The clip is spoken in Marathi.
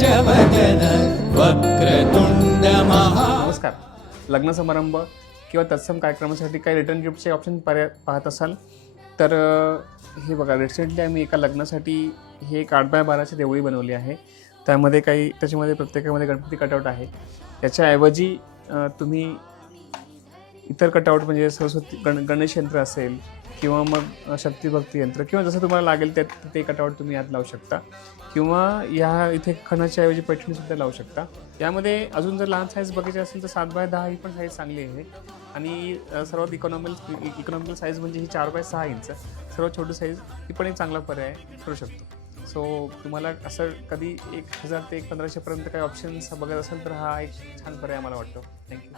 गजवदन वक्रतुंड महा. नमस्कार. लग्न समारंभ किंवा तत्सम कार्यक्रमासाठी काही रिटर्न गिफ्टचे ऑप्शन पाहत असाल तर हे बघा, रिसेंटली आम्ही एका लग्नासाठी हे एक 8x12ची देवळी बनवली आहे. त्याच्यामध्ये प्रत्येकामध्ये गणपती कटआउट आहे. त्याच्याऐवजी तुम्ही इतर कटआउट म्हणजे सरस्वती गणेश यंत्र असेल किंवा मग शक्तिभक्ती यंत्र किंवा जसं तुम्हाला लागेल ते कटआउट तुम्ही यात लावू शकता, किंवा इथे खणाच्या ऐवजी पैठणीसुद्धा लावू शकता. यामध्ये अजून जर लहान साईज बघायची असेल तर 7x10 ही पण साईज चांगली आहे. आणि सर्वात इकॉनॉमिकल साईज म्हणजे ही 4x6 इंच, सर्वात छोटी साईज ही पण एक चांगला पर्याय ठरू शकतो. सो तुम्हाला असं कधी 1000 ते 1500 पर्यंत काही ऑप्शन्स बघत असेल तर हा एक छान पर्याय मला वाटतो. थँक्यू.